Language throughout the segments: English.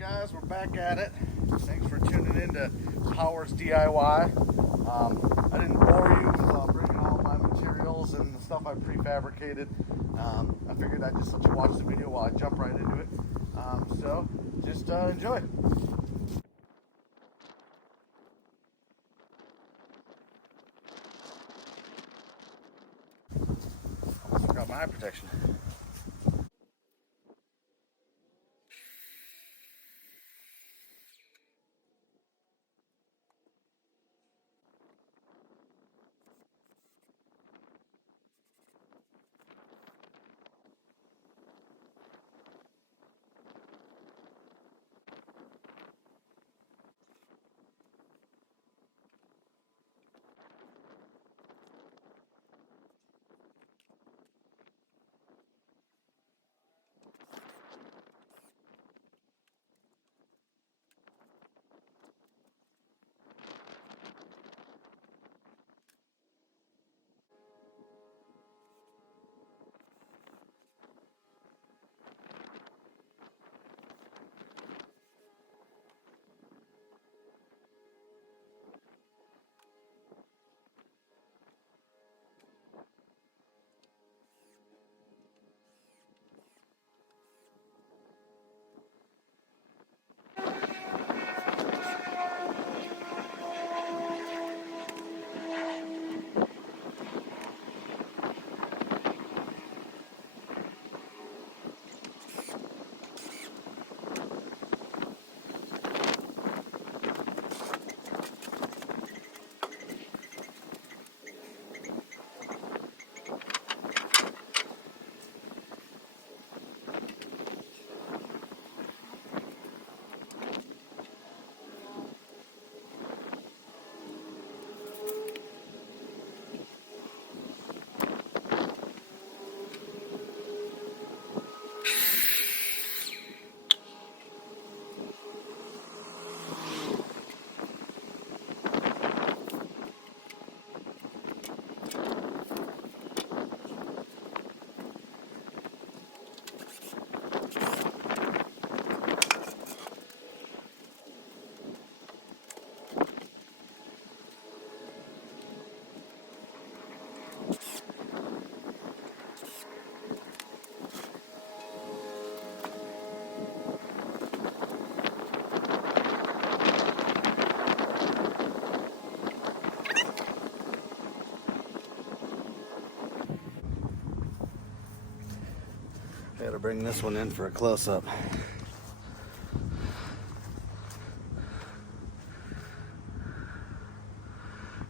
guys, we're back at it. Thanks for tuning in to Powers DIY. I didn't bore you with bringing all my materials and the stuff I prefabricated. I figured I'd just let you watch the video while I jump right into it. So just enjoy. Almost forgot my eye protection. I gotta bring this one in for a close-up.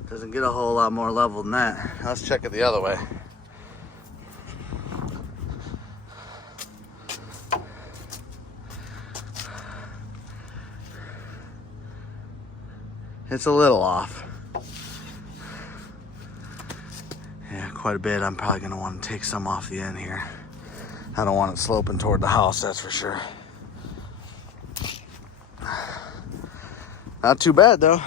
Doesn't get a whole lot more level than that. Let's check it the other way. It's a little off. Yeah, quite a bit. I'm probably gonna want to take some off the end here. I don't want it sloping toward the house, that's for sure. Not too bad though.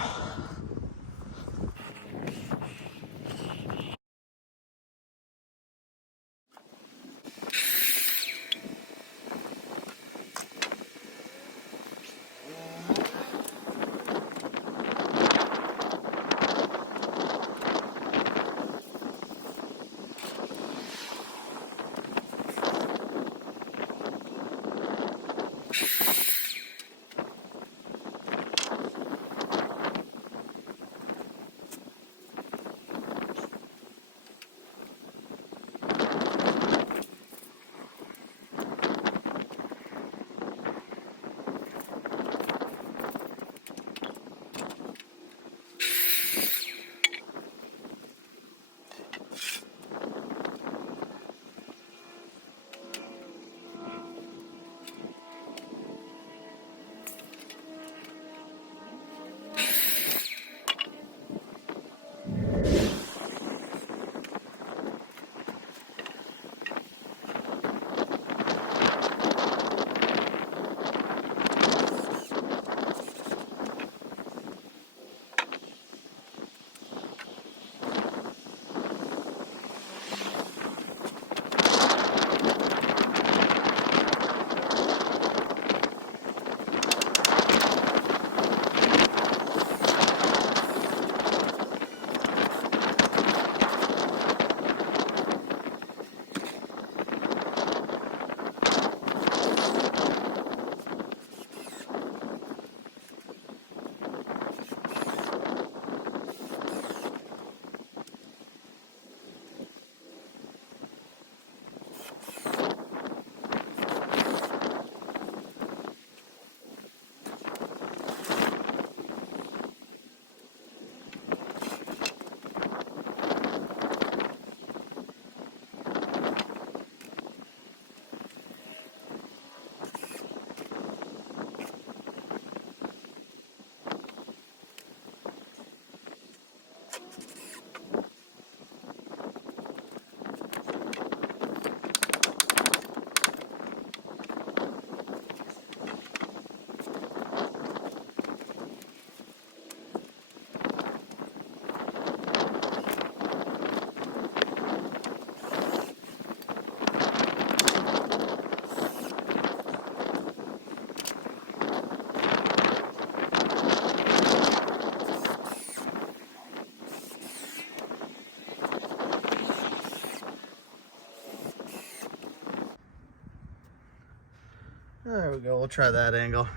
There we go. We'll try that angle.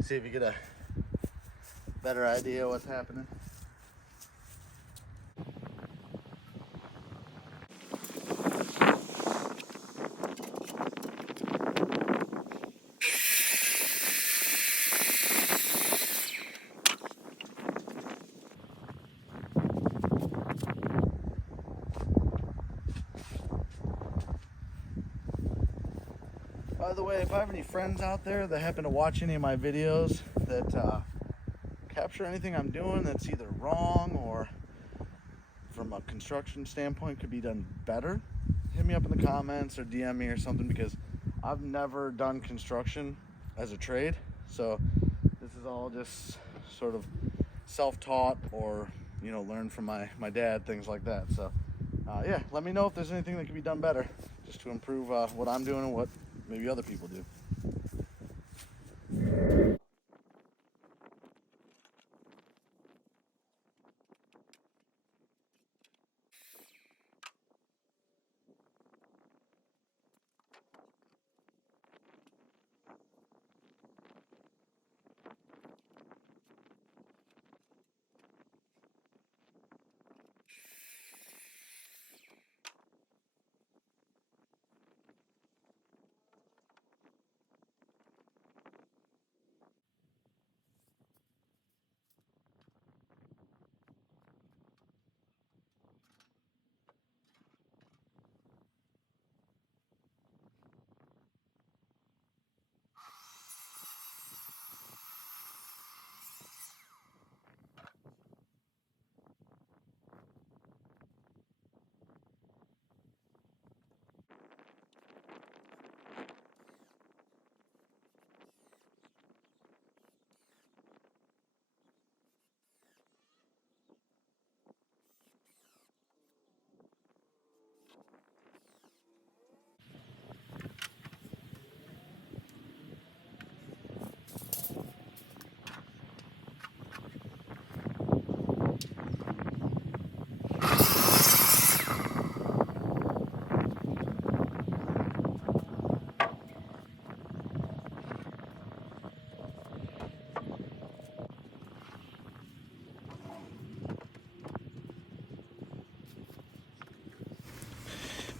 See if you get a better idea what's happening. By the way, if I have any friends out there that happen to watch any of my videos that capture anything I'm doing that's either wrong or from a construction standpoint could be done better, hit me up in the comments or DM me or something, because I've never done construction as a trade. So this is all just sort of self-taught or, you know, learned from my dad, things like that. So yeah, let me know if there's anything that can be done better just to improve what I'm doing and what maybe other people do.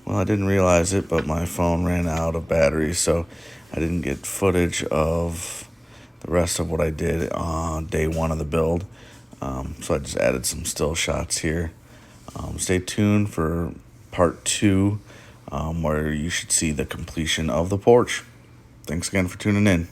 Well, I didn't realize it, but my phone ran out of battery, so I didn't get footage of the rest of what I did on day one of the build. So I just added some still shots here. Stay tuned for part 2, where you should see the completion of the porch. Thanks again for tuning in.